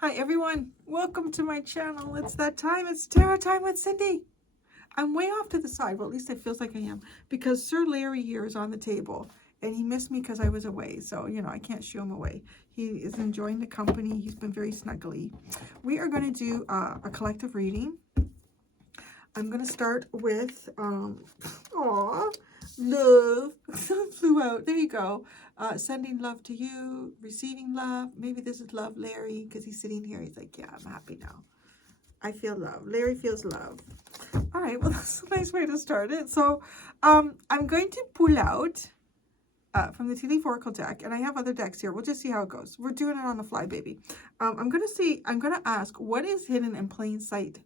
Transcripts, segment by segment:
Hi everyone, welcome to my channel. It's that time, it's tarot time with Cindy. I'm way off to the side, well at least it feels like I am, because Sir Larry here is on the table and he missed me because I was away, so you know I can't shoo him away. He is enjoying the company, he's been very snuggly. We are going to do a collective reading. I'm going to start with, aw, love, flew out, there you go. Sending love to you, receiving love. Maybe this is love, Larry, because he's sitting here. He's like, yeah, I'm happy now. I feel love. Larry feels love. All right, well, that's a nice way to start it. So I'm going to pull out from the Tea Leaf Oracle deck, and I have other decks here. We'll just see how it goes. We're doing it on the fly, baby. I'm going to ask, what is hidden in plain sight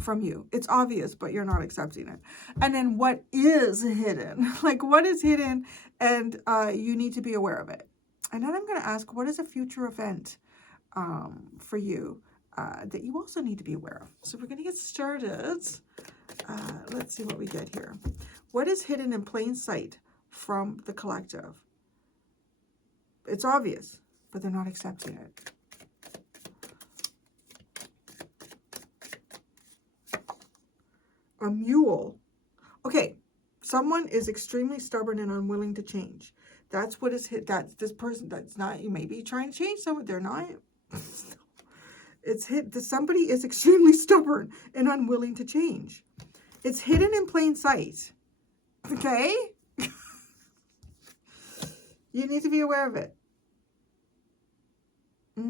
from you? It's obvious, but you're not accepting it. And then what is hidden? Like, what is hidden and you need to be aware of it? And then I'm going to ask, what is a future event for you that you also need to be aware of? So we're going to get started. Let's see what we get here. What is hidden in plain sight from the collective? It's obvious, but they're not accepting it. A mule. Okay, someone is extremely stubborn and unwilling to change. That's what is hit. That's this person. That's not, you may be trying to change someone. They're not. It's hit. Somebody is extremely stubborn and unwilling to change. It's hidden in plain sight. Okay? You need to be aware of it.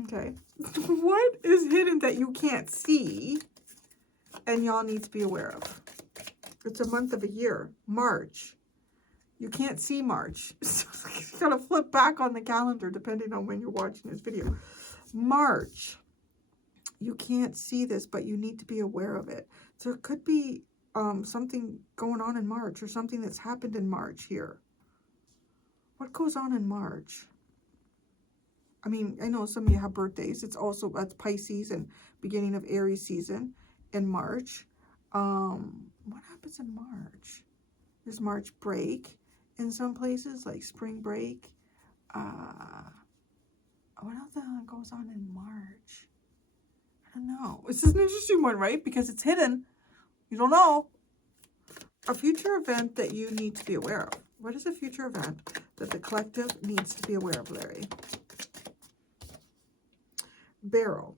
Okay. What is hidden that you can't see and y'all need to be aware of? It's a month of a year, March. You can't see March. So you gotta flip back on the calendar depending on when you're watching this video. March. You can't see this, but you need to be aware of it. So there could be something going on in March or something that's happened in March here. What goes on in March? I mean, I know some of you have birthdays. It's also, that's Pisces and beginning of Aries season in March. What happens in March? There's March break in some places, like spring break. What else goes on in March? I don't know. This is an interesting one, right? Because it's hidden. You don't know. A future event that you need to be aware of. What is a future event that the collective needs to be aware of, Larry? Barrel.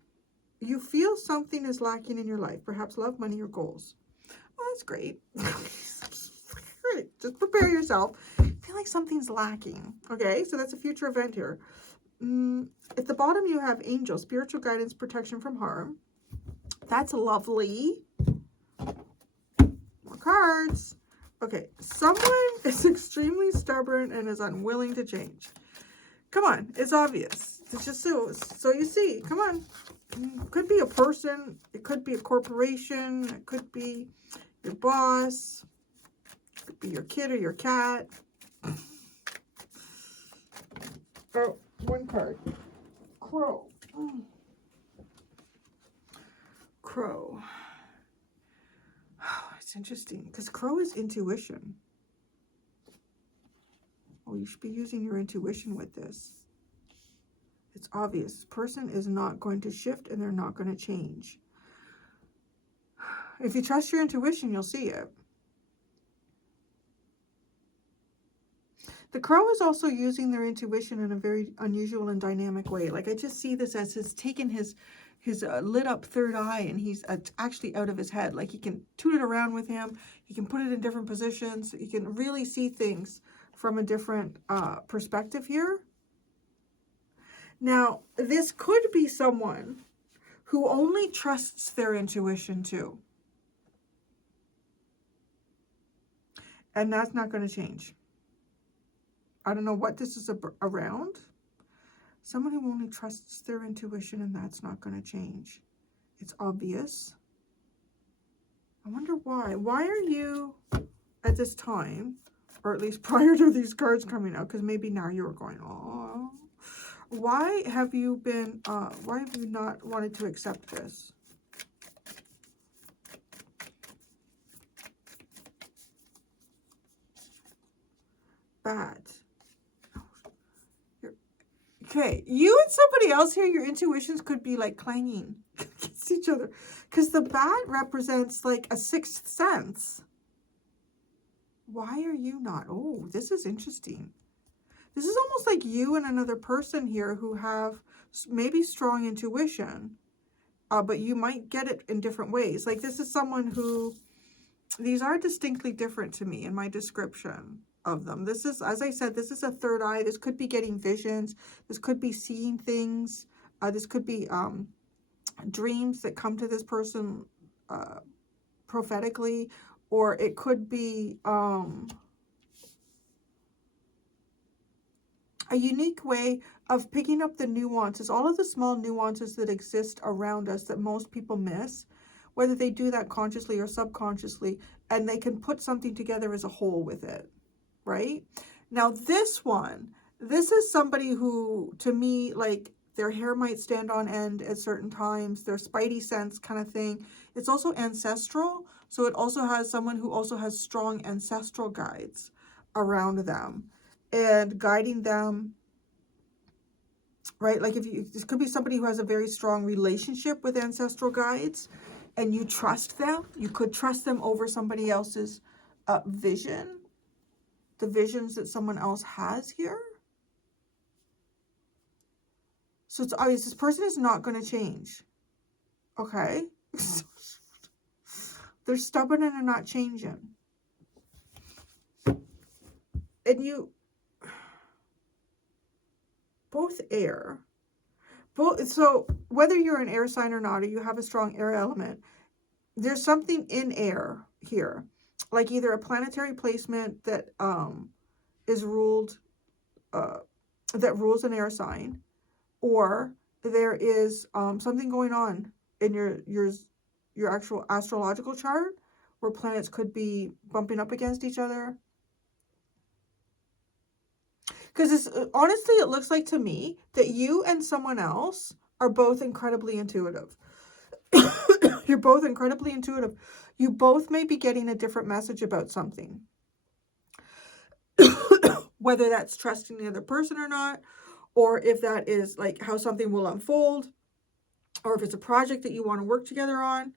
You feel something is lacking in your life, perhaps love, money, or goals. Well, that's great. Great. Just prepare yourself. I feel like something's lacking. Okay, so that's a future event here. At the bottom, you have angel, spiritual guidance, protection from harm. That's lovely. More cards. Okay, someone is extremely stubborn and is unwilling to change. Come on, it's obvious. It's just so you see. Come on. It could be a person. It could be a corporation. It could be your boss. It could be your kid or your cat. Oh, one card. Crow. Crow. Oh, it's interesting because crow is intuition. Oh, you should be using your intuition with this. It's obvious. This person is not going to shift and they're not going to change. If you trust your intuition, you'll see it. The crow is also using their intuition in a very unusual and dynamic way. Like, I just see this as he's taken his lit up third eye and he's actually out of his head. Like, he can toot it around with him. He can put it in different positions. He can really see things from a different perspective here. Now, this could be someone who only trusts their intuition too. And that's not going to change. I don't know what this is around. Someone who only trusts their intuition, and that's not going to change. It's obvious. I wonder why. Why are you at this time, or at least prior to these cards coming out, because maybe now you're going, oh, why have you been, why have you not wanted to accept this? Bad. Okay, you and somebody else here, your intuitions could be like clanging against each other. Because the bat represents like a sixth sense. Why are you not? Oh, this is interesting. This is almost like you and another person here who have maybe strong intuition, but you might get it in different ways. Like this is someone who, these are distinctly different to me in my description of them. This is, as I said, this is a third eye. This could be getting visions. This could be seeing things. This could be dreams that come to this person prophetically, or it could be a unique way of picking up the nuances, all of the small nuances that exist around us that most people miss, whether they do that consciously or subconsciously, and they can put something together as a whole with it, right? Now this one, this is somebody who, to me, like their hair might stand on end at certain times, their spidey sense kind of thing. It's also ancestral, so it also has someone who also has strong ancestral guides around them and guiding them, right? Like if you, this could be somebody who has a very strong relationship with ancestral guides and you trust them. You could trust them over somebody else's vision, the visions that someone else has here. So it's obvious this person is not going to change. Okay? They're stubborn and they're not changing. And you, both air, both, so whether you're an air sign or not, or you have a strong air element, there's something in air here, like either a planetary placement that is ruled, that rules an air sign, or there is something going on in your actual astrological chart where planets could be bumping up against each other. Because honestly, it looks like to me that you and someone else are both incredibly intuitive. You're both incredibly intuitive. You both may be getting a different message about something. Whether that's trusting the other person or not, or if that is like how something will unfold, or if it's a project that you want to work together on.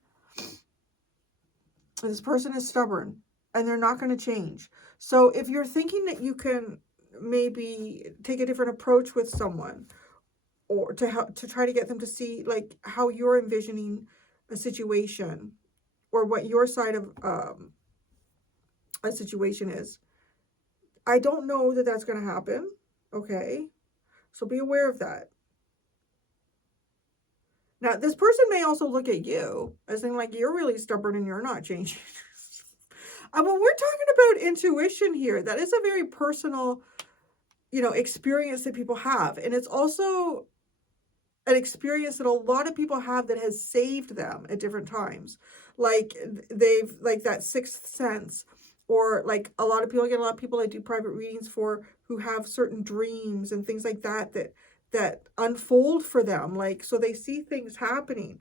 This person is stubborn and they're not going to change. So if you're thinking that you can maybe take a different approach with someone, or to help to try to get them to see like how you're envisioning a situation, or what your side of a situation is, I don't know that that's going to happen. Okay, so be aware of that. Now this person may also look at you as saying like you're really stubborn and you're not changing. When we're talking about intuition here, that is a very personal, experience that people have, and it's also an experience that a lot of people have that has saved them at different times. Like they've, like that sixth sense, or like a lot of people I do private readings for who have certain dreams and things like that that unfold for them. Like, so they see things happening.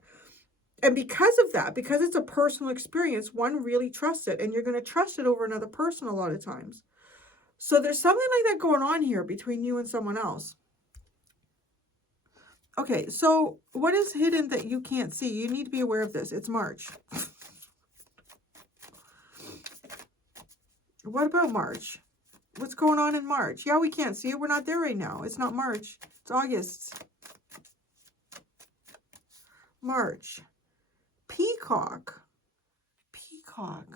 And because of that, because it's a personal experience, one really trusts it, and you're going to trust it over another person a lot of times. So there's something like that going on here between you and someone else. Okay, so what is hidden that you can't see? You need to be aware of this. It's March. What about March? What's going on in March? Yeah, we can't see it. We're not there right now. It's not March. It's August. March. Peacock. Peacock.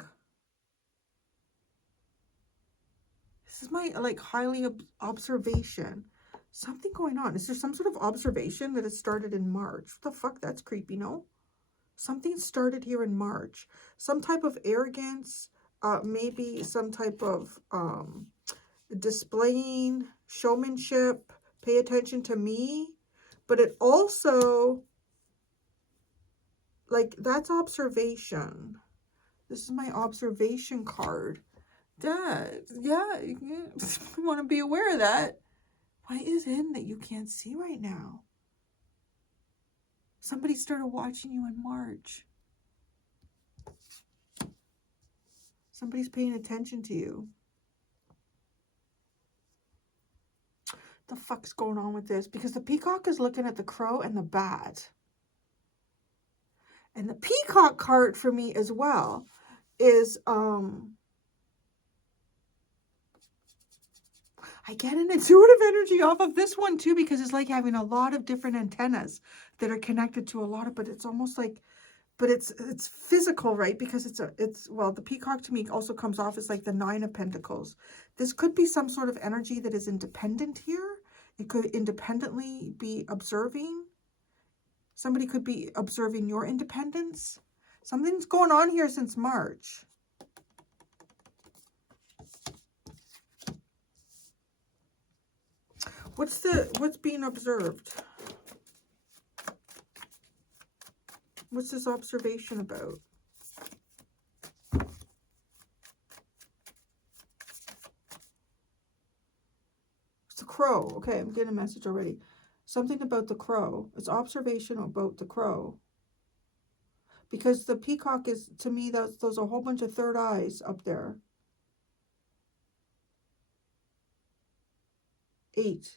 This is my like highly observation. Something going on. Is there some sort of observation that has started in March? What the fuck? That's creepy, no? Something started here in March. Some type of arrogance. Maybe some type of displaying showmanship. Pay attention to me. But it also, like, that's observation. This is my observation card. That, yeah, you want to be aware of that. What is in that you can't see right now? Somebody started watching you in March. Somebody's paying attention to you. the fuck's going on with this? Because the peacock is looking at the crow and the bat. And the peacock card for me as well is, I get an intuitive energy off of this one too, because it's like having a lot of different antennas that are connected to a lot of, but it's almost like, but it's physical, right? Because well, the peacock to me also comes off as like the 9 of Pentacles. This could be some sort of energy that is independent here. It could independently be observing. Somebody could be observing your independence. Something's going on here since March. What's being observed? What's this observation about? It's the crow. Okay, I'm getting a message already. Something about the crow. It's observation about the crow. Because the peacock is, to me, those a whole bunch of third eyes up there. 8.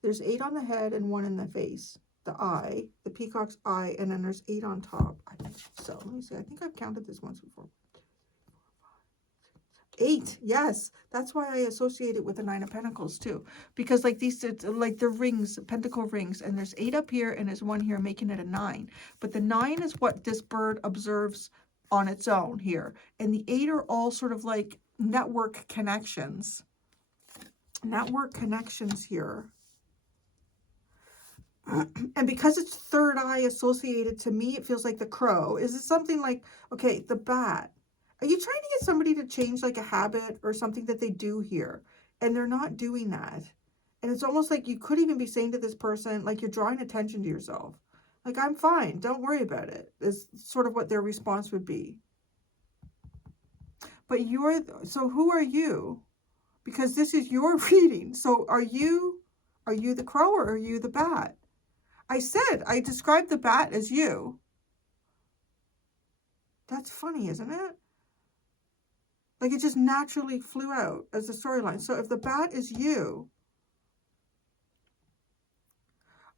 There's 8 on the head and 1 in the face. The eye, the peacock's eye, and then there's 8 on top. I think so. Let me see. I think I've counted this once before. 8, yes. That's why I associate it with the 9 of Pentacles too. Because like these, it's like the rings, pentacle rings, and there's 8 up here and there's 1 here, making it a 9. But the 9 is what this bird observes on its own here. And the 8 are all sort of like network connections. Network connections here. And because it's third eye associated, to me, it feels like the crow. Is it something like, okay, the bat? Are you trying to get somebody to change like a habit or something that they do here? And they're not doing that. And it's almost like you could even be saying to this person, like you're drawing attention to yourself. Like, I'm fine. Don't worry about it. Is sort of what their response would be. But so who are you? Because this is your reading. So are you the crow or are you the bat? I described the bat as you. That's funny, isn't it? Like it just naturally flew out as a storyline. So if the bat is you,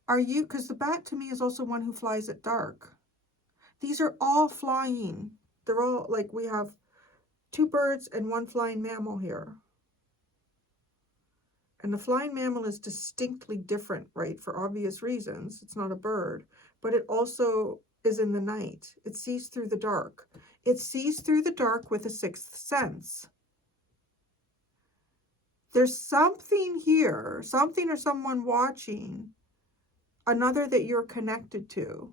are you, because the bat to me is also one who flies at dark. These are all flying. They're all like, we have 2 birds and 1 flying mammal here. And the flying mammal is distinctly different, right? For obvious reasons. It's not a bird, but it also is in the night. It sees through the dark. It sees through the dark with a 6th sense. There's something here, something or someone watching, another that you're connected to.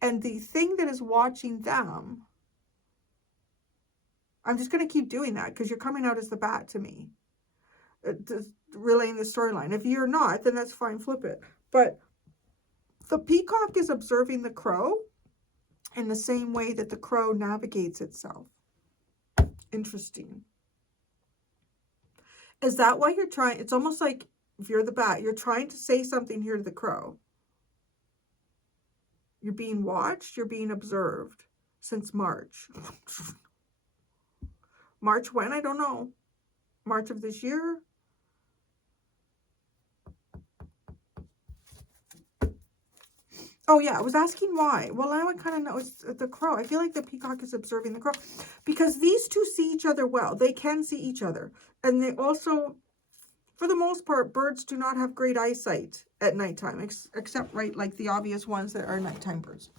And the thing that is watching them, I'm just going to keep doing that because you're coming out as the bat to me. Relaying the storyline. If you're not, then that's fine, flip it. But the peacock is observing the crow in the same way that the crow navigates itself. Interesting. Is that why you're trying? It's almost like if you're the bat, you're trying to say something here to the crow. You're being watched, you're being observed since March. March when? I don't know. March of this year? Oh, yeah, I was asking why. Well, now I kind of know it's the crow. I feel like the peacock is observing the crow. Because these two see each other well. They can see each other. And they also, for the most part, birds do not have great eyesight at nighttime. Except, right, like the obvious ones that are nighttime birds.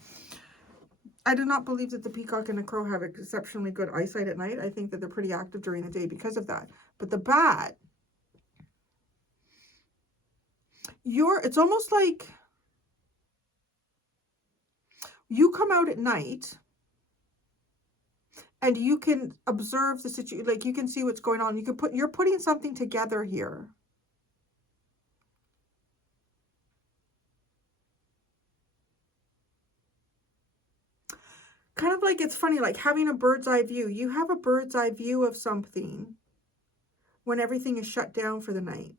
I do not believe that the peacock and the crow have exceptionally good eyesight at night. I think that they're pretty active during the day because of that. But the bat, it's almost like you come out at night and you can observe the situation, like you can see what's going on. You're putting something together here. Kind of like, it's funny, like having a bird's eye view. You have a bird's eye view of something when everything is shut down for the night.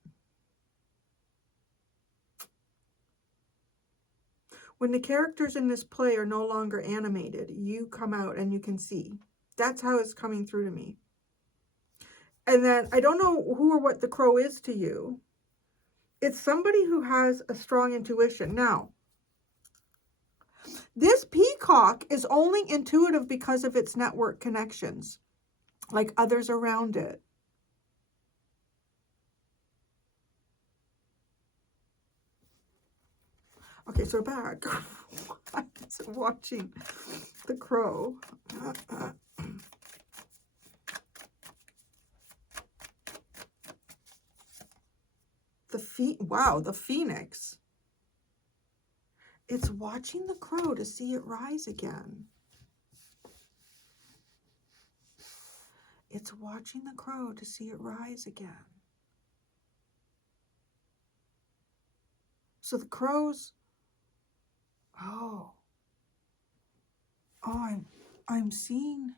When the characters in this play are no longer animated, you come out and you can see. That's how it's coming through to me. And then, I don't know who or what the crow is to you. It's somebody who has a strong intuition. Now, this peacock is only intuitive because of its network connections, like others around it. Okay, so back. I'm watching the crow. Wow, the phoenix. It's watching the crow to see it rise again. It's watching the crow to see it rise again. So the crows, oh, I'm seeing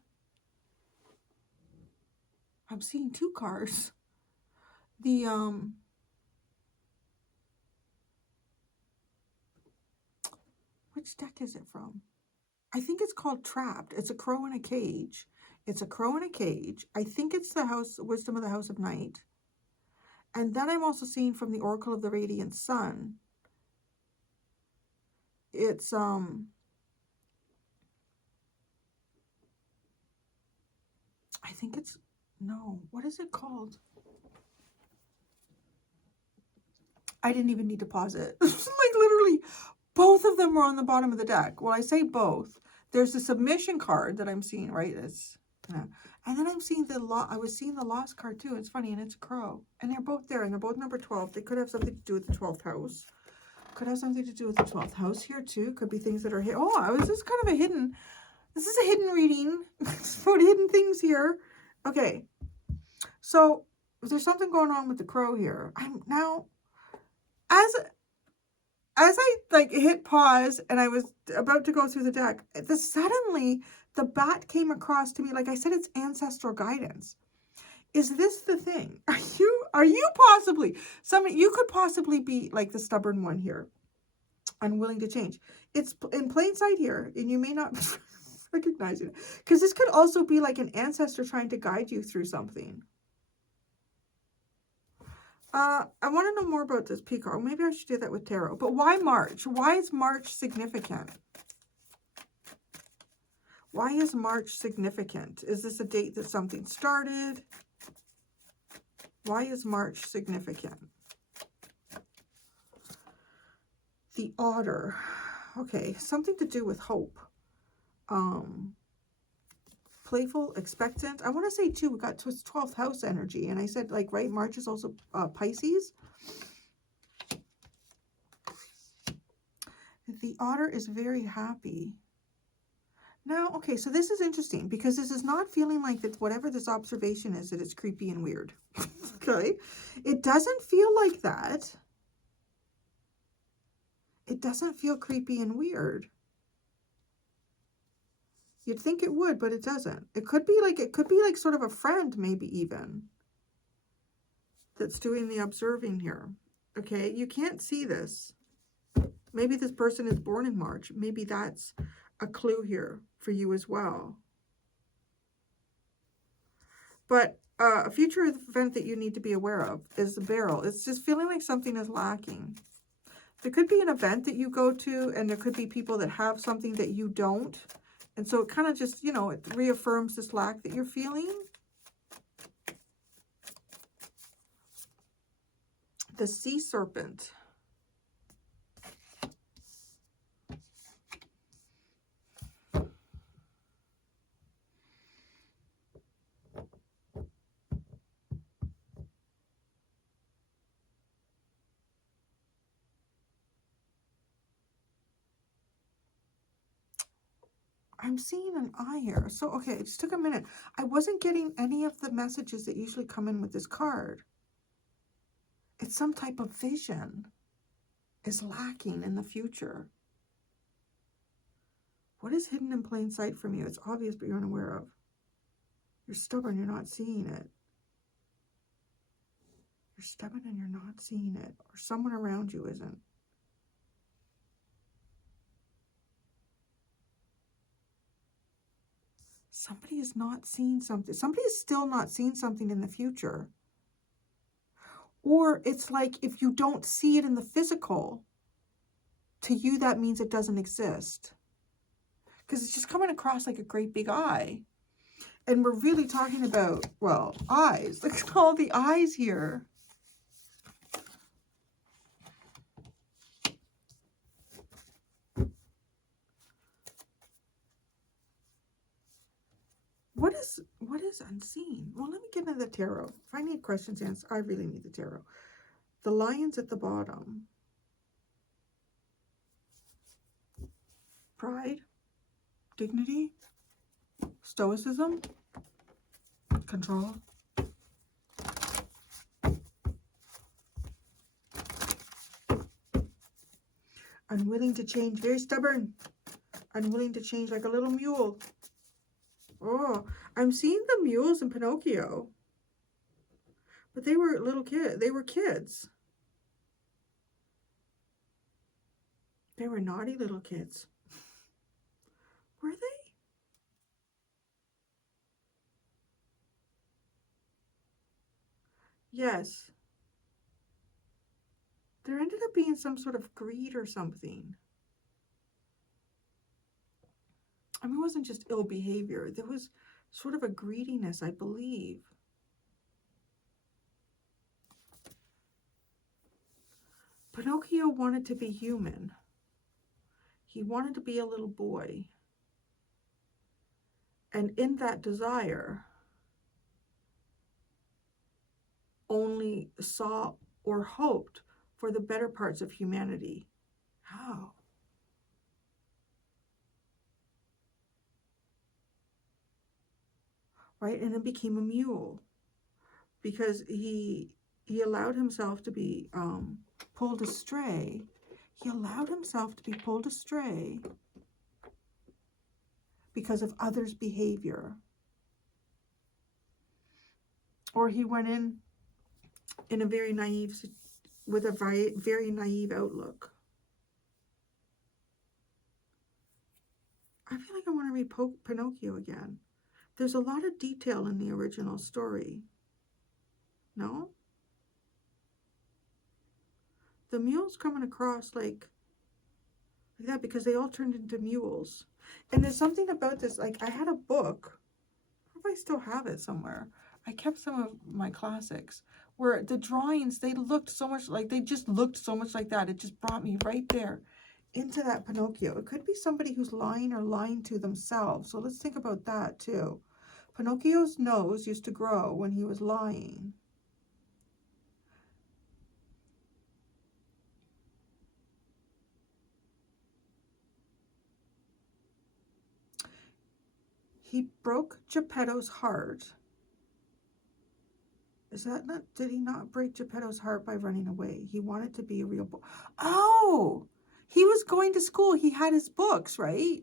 two cars. The, which deck is it from? I think it's called Trapped. It's a crow in a cage. It's a crow in a cage. I think it's the house, Wisdom of the House of Night. And then I'm also seeing from the Oracle of the Radiant Sun. It's, I think it's, no, what is it called? I didn't even need to pause it. Like literally, both of them were on the bottom of the deck. Well, I say both. There's the submission card that I'm seeing, right? It's, yeah. And then I'm seeing I was seeing the lost card too. It's funny, and it's a crow. And they're both there, and they're both number 12. They could have something to do with the 12th house. Could have something to do with the 12th house here too. Could be things that are hidden. Oh, this is kind of a hidden, this is a hidden reading. It's about hidden things here. Okay. So there's something going on with the crow here. I'm now, as I like hit pause and I was about to go through the deck, suddenly the bat came across to me. Like I said, it's ancestral guidance. Is this the thing? Are you possibly somebody, you could possibly be like the stubborn one here, unwilling to change. It's in plain sight here, and you may not recognize it, because this could also be like an ancestor trying to guide you through something. I want to know more about this peacock. Maybe I should do that with tarot. But why March? Why is March significant? Why is March significant? Is this a date that something started? Why is March significant? The otter. Okay, something to do with hope. Playful, expectant. I want to say too, we got to its 12th house energy. And I said, like, right, March is also Pisces. The otter is very happy. Now, okay, so this is interesting because this is not feeling like that whatever this observation is, that it's creepy and weird. Okay? It doesn't feel like that. It doesn't feel creepy and weird. You'd think it would, but it doesn't. It could be like sort of a friend, maybe even, that's doing the observing here. Okay? You can't see this. Maybe this person is born in March. Maybe that's a clue here for you as well. But a future event that you need to be aware of is the barrel. It's just feeling like something is lacking. There could be an event that you go to, and there could be people that have something that you don't. And so it kind of just, you know, it reaffirms this lack that you're feeling. The sea serpent. I'm seeing an eye here. So, okay, it just took a minute. I wasn't getting any of the messages that usually come in with this card. It's some type of vision is lacking in the future. What is hidden in plain sight from you? It's obvious, but you're unaware of. You're stubborn, you're not seeing it. You're stubborn and you're not seeing it. Or someone around you isn't. Somebody is not seeing something. Somebody is still not seeing something in the future. Or it's like if you don't see it in the physical, to you that means it doesn't exist. Because it's just coming across like a great big eye. And we're really talking about, well, eyes. Look at all the eyes here. What is unseen? Well, let me get into the tarot. If I need questions answered, I really need the tarot. The lions at the bottom. Pride, dignity, stoicism, control. Unwilling to change, very stubborn. Unwilling to change, like a little mule. Oh, I'm seeing the mules in Pinocchio. But they were little kids. They were kids. They were naughty little kids. Were they? Yes. There ended up being some sort of greed or something. I mean, it wasn't just ill behavior. There was sort of a greediness, I believe. Pinocchio wanted to be human. He wanted to be a little boy. And in that desire, only saw or hoped for the better parts of humanity. How? Right? And then became a mule because he allowed himself to be pulled astray. He allowed himself to be pulled astray because of others' behavior. Or he went in a very naive, with a very naive outlook. I feel like I want to read Pinocchio again. There's a lot of detail in the original story. No? The mules coming across like that because they all turned into mules. And there's something about this, like I had a book, I don't know if I still have it somewhere. I kept some of my classics where the drawings, they looked so much like, they just looked so much like that. It just brought me right there into that Pinocchio. It could be somebody who's lying or lying to themselves. So let's think about that too. Pinocchio's nose used to grow when he was lying. He broke Geppetto's heart. Is that not, did he not break Geppetto's heart by running away? He wanted to be a real boy. Oh, he was going to school. He had his books, right?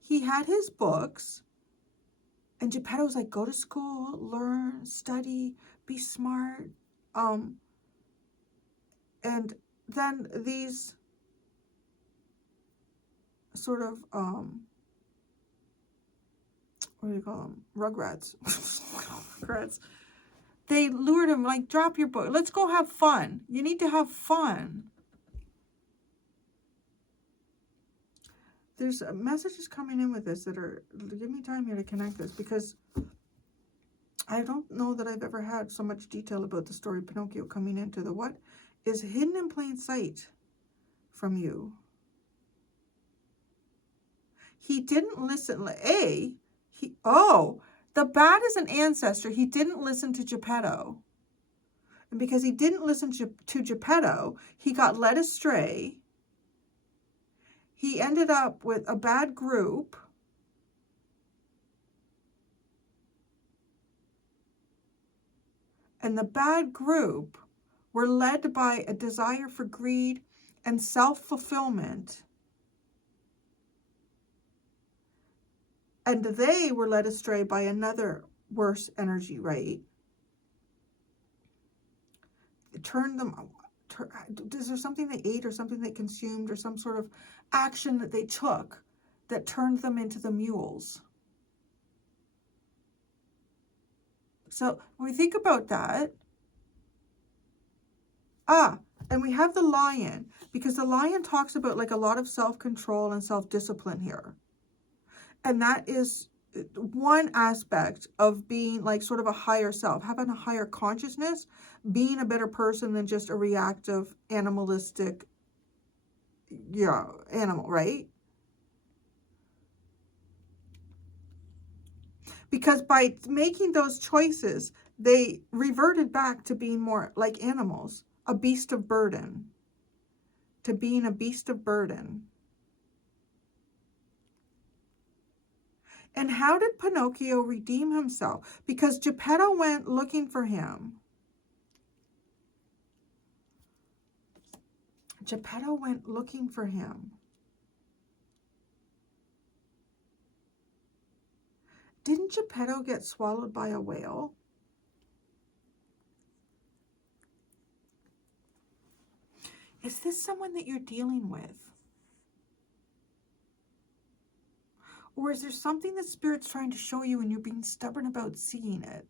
He had his books. And Geppetto was like, go to school, learn, study, be smart. And then these sort of, what do you call them? Rugrats. Rugrats. They lured him, like, drop your book. Let's go have fun. You need to have fun. There's messages coming in with this that are, give me time here to connect this, because I don't know that I've ever had so much detail about the story of Pinocchio coming into the what is hidden in plain sight from you. He didn't listen. The bat is an ancestor. He didn't listen to Geppetto. And because he didn't listen to Geppetto, he got led astray. He ended up with a bad group. And the bad group were led by a desire for greed and self-fulfillment. And they were led astray by another worse energy, right? It turned them, is there something they ate or something they consumed or some sort of action that they took that turned them into the mules? So when we think about that, And we have the lion, because the lion talks about like a lot of self-control and self-discipline here. And that is one aspect of being like sort of a higher self, having a higher consciousness, being a better person than just a reactive, animalistic, animal, right? Because by making those choices, they reverted back to being more like animals, a beast of burden, to being a beast of burden. And how did Pinocchio redeem himself? Because Geppetto went looking for him. Geppetto went looking for him. Didn't Geppetto get swallowed by a whale? Is this someone that you're dealing with? Or is there something that Spirit's trying to show you and you're being stubborn about seeing it?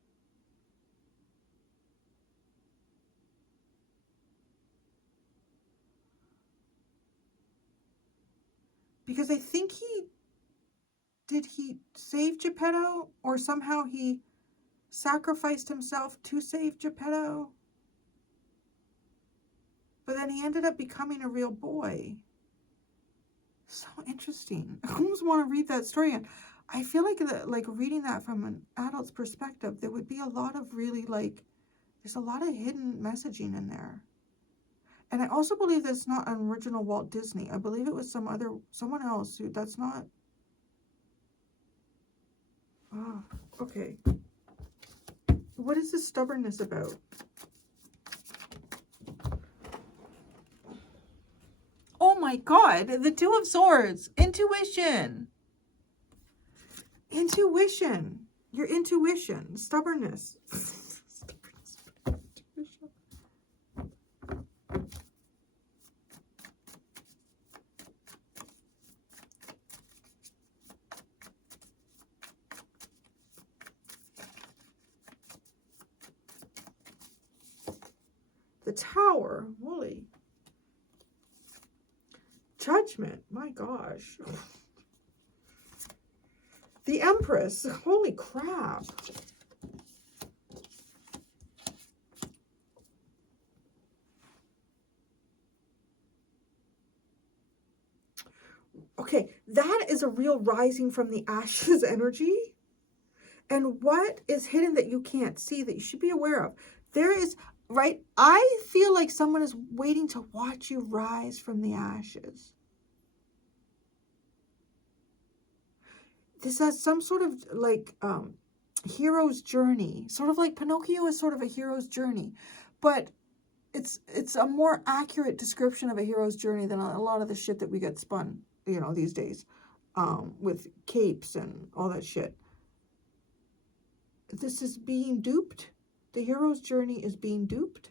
Because I think did he save Geppetto? Or somehow he sacrificed himself to save Geppetto? But then he ended up becoming a real boy. So interesting. I almost want to read that story again. I feel like reading that from an adult's perspective, there would be a lot of really there's a lot of hidden messaging in there. And I also believe that it's not an original Walt Disney. I believe it was someone else who, that's not. Oh, okay. What is this stubbornness about? Oh my God, the Two of Swords, intuition. Intuition, your intuition, stubbornness. The Tower, holy. Judgment, my gosh. The Empress, holy crap. Okay, that is a real rising from the ashes energy. And what is hidden that you can't see that you should be aware of? There is, right? I feel like someone is waiting to watch you rise from the ashes. This has some sort of hero's journey, sort of like Pinocchio is sort of a hero's journey, but it's a more accurate description of a hero's journey than a lot of the shit that we get spun, these days, with capes and all that shit. This is being duped. The hero's journey is being duped,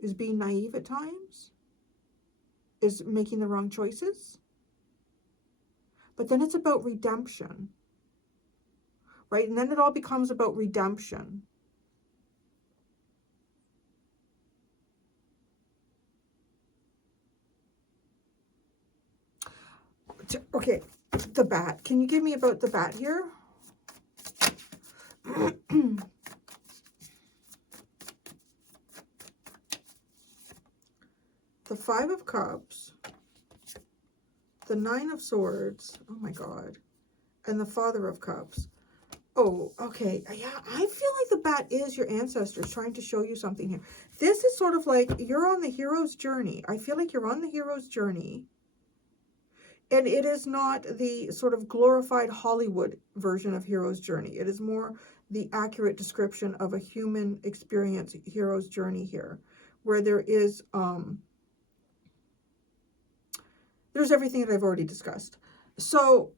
is being naive at times, is making the wrong choices. But then it's about redemption, right? And then it all becomes about redemption. Okay, the bat. Can you give me about the bat here? The Five of Cups, the Nine of Swords, oh my God, and the Father of Cups. Oh, okay. Yeah, I feel like the bat is your ancestors trying to show you something here. This is sort of like you're on the hero's journey. I feel like you're on the hero's journey. And it is not the sort of glorified Hollywood version of hero's journey. It is more the accurate description of a human experience hero's journey here, where there is there's everything that I've already discussed. So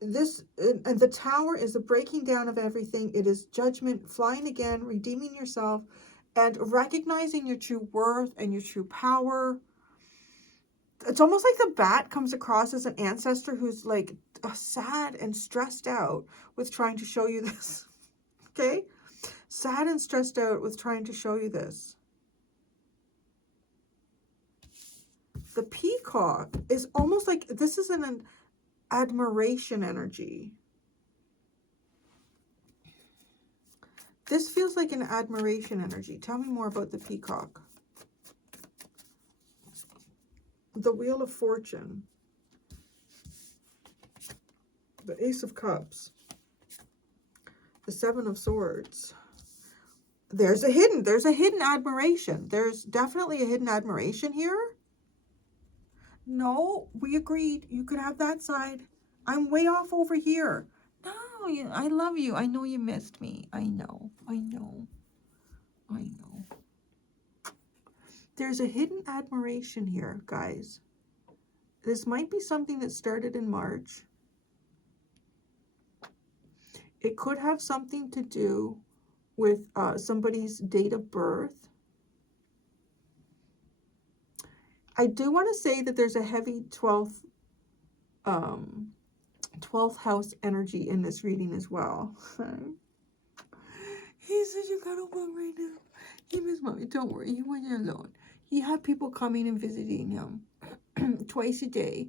this, and the Tower is the breaking down of everything. It is judgment, flying again, redeeming yourself, and recognizing your true worth and your true power. It's almost like the bat comes across as an ancestor who's like sad and stressed out with trying to show you this. Okay? Sad and stressed out with trying to show you this. The peacock is almost like this is an admiration energy. This feels like an admiration energy. Tell me more about the peacock. The Wheel of Fortune. The Ace of Cups. The Seven of Swords. There's a hidden admiration. There's definitely a hidden admiration here. No, we agreed. You could have that side. I'm way off over here. No, I love you. I know you missed me. I know. There's a hidden admiration here, guys. This might be something that started in March. It could have something to do with somebody's date of birth. I do want to say that there's a heavy 12th house energy in this reading as well. He's such a cuddle bug right now. He missed mommy. Don't worry, he wasn't alone. He had people coming and visiting him twice a day.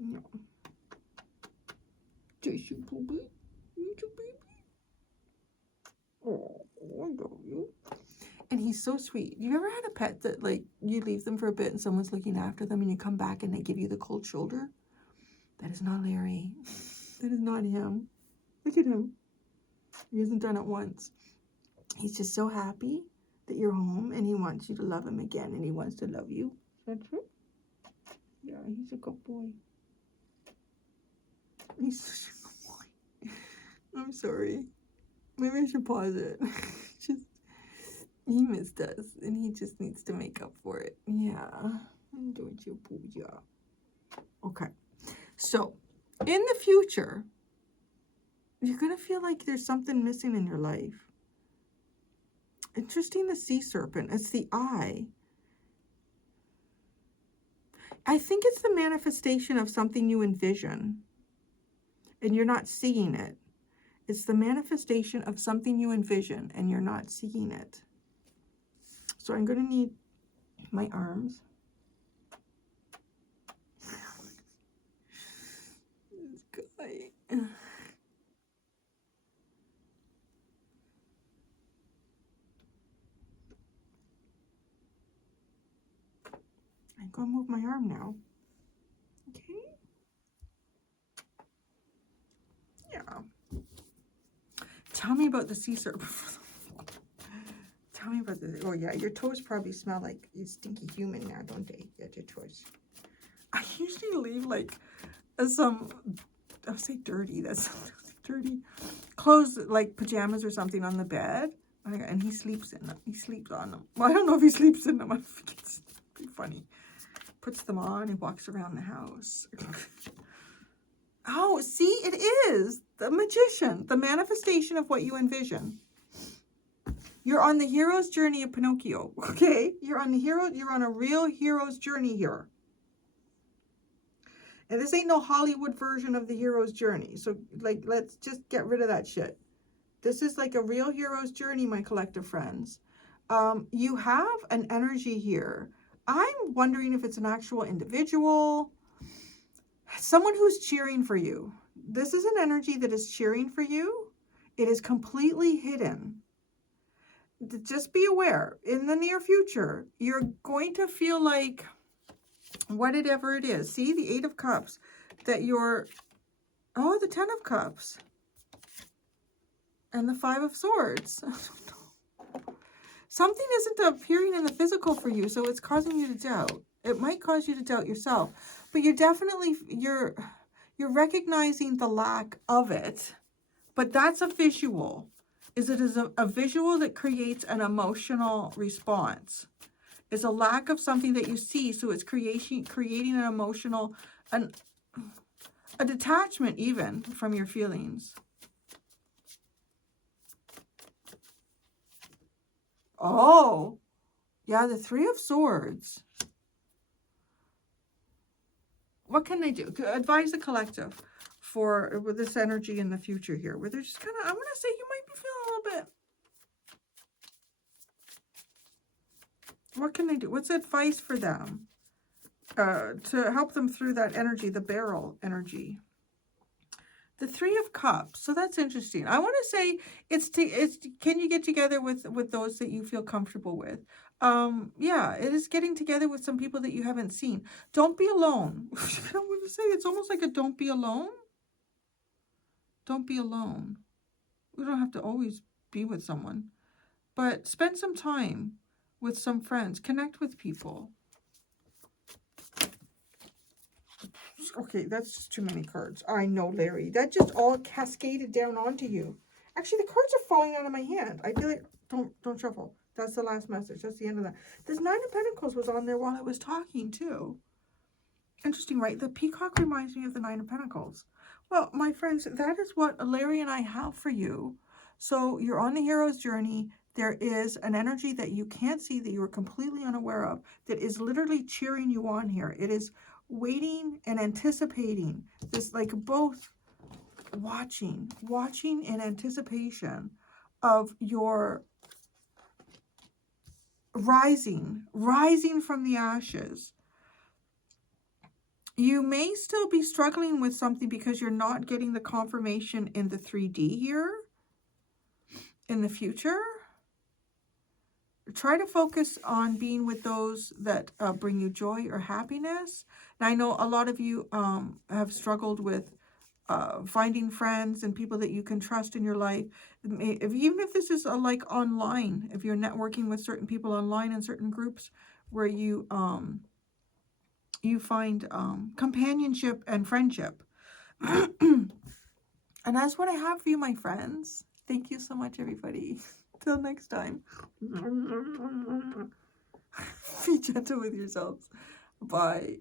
No. Just you, baby. You too, baby. Oh, I love you. And he's so sweet. You ever had a pet that, like, you leave them for a bit and someone's looking after them and you come back and they give you the cold shoulder? That is not Larry. That is not him. Look at him. He hasn't done it once. He's just so happy that you're home and he wants you to love him again and he wants to love you. Is that true? Yeah, he's a good boy. He's such a good boy. I'm sorry. Maybe I should pause it. Just, he missed us and he just needs to make up for it. Yeah. Don't you, Pooja? Okay. So, in the future, you're going to feel like there's something missing in your life. Interesting, the sea serpent. It's the eye. I think it's the manifestation of something you envision. And you're not seeing it. It's the manifestation of something you envision and you're not seeing it. So I'm going to need my arms. This guy. I'm going to move my arm now. Okay. Yeah. Tell me about the sea serpent. Tell me about this. Oh, yeah. Your toes probably smell like you stinky human now, don't they? Yeah, your toes. I usually leave, like, some, I'll say dirty. That's dirty. Clothes, like pajamas or something on the bed. And he sleeps in them. He sleeps on them. Well, I don't know if he sleeps in them. I think it's pretty funny. Puts them on and walks around the house. Oh, see, it is the magician, the manifestation of what you envision. You're on the hero's journey of Pinocchio, okay? You're on a real hero's journey here. And this ain't no Hollywood version of the hero's journey. So, like, let's just get rid of that shit. This is like a real hero's journey, my collective friends. You have an energy here. I'm wondering if it's an actual individual, someone who's cheering for you. This is an energy that is cheering for you. It is completely hidden. Just be aware, in the near future, you're going to feel like, whatever it is, see the 8 of Cups, that you're, oh, the 10 of Cups, and the 5 of Swords. Something isn't appearing in the physical for you, so it's causing you to doubt. It might cause you to doubt yourself, but you're definitely, you're recognizing the lack of it, but that's a visual. It is a visual that creates an emotional response. It's a lack of something that you see, so it's creating an emotional, a detachment even from your feelings. Oh, yeah, the 3 of Swords. What can they do? To advise the collective with this energy in the future here, where they're just kind of, I want to say you might be feeling a little bit. What can they do? What's advice for them? to help them through that energy, the barrel energy. The Three of Cups. So that's interesting. I want to say it's can you get together with those that you feel comfortable with? Yeah, it is getting together with some people that you haven't seen. Don't be alone. I don't want to say it's almost like a don't be alone. Don't be alone. We don't have to always be with someone, but spend some time with some friends. Connect with people. Okay, that's just too many cards. I know, Larry. That just all cascaded down onto you. Actually, the cards are falling out of my hand. I feel like, don't shuffle. That's the last message. That's the end of that. This Nine of Pentacles was on there while I was talking, too. Interesting, right? The peacock reminds me of the Nine of Pentacles. Well, my friends, that is what Larry and I have for you. So you're on the hero's journey. There is an energy that you can't see, that you are completely unaware of, that is literally cheering you on here. It is waiting and anticipating. This, like, both watching in anticipation of your rising from the ashes. You may still be struggling with something because you're not getting the confirmation in the 3D here in the future. Try to focus on being with those that bring you joy or happiness. Now, I know a lot of you have struggled with finding friends and people that you can trust in your life. Even if this is like online, if you're networking with certain people online in certain groups where you you find companionship and friendship. And that's what I have for you, my friends. Thank you so much, everybody. Till next time. Be gentle with yourselves. Bye.